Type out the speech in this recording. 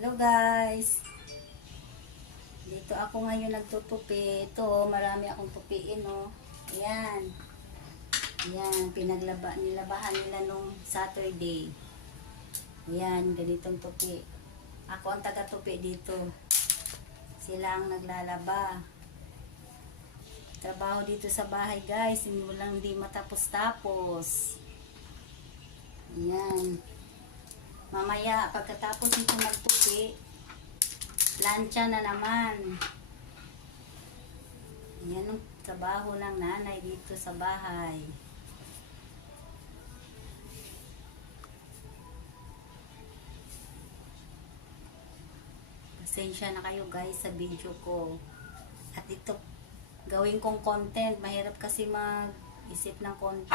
Hello guys! Dito ako ngayon nagtutupi. Ito, marami akong tupiin, oh. Ayan. Ayan, nilabahan nila nung Saturday. Ayan, ganitong tupi. Ako ang taga-tupi dito. Sila ang naglalaba. Trabaho dito sa bahay, guys. Hindi matapos-tapos. Ayan. Mamaya, pagkatapos nito magtupi, plancha na naman. Yan ang trabaho ng nanay dito sa bahay. Pasensya na kayo guys sa video ko. At ito, gawin kong content. Mahirap kasi mag-isip ng content.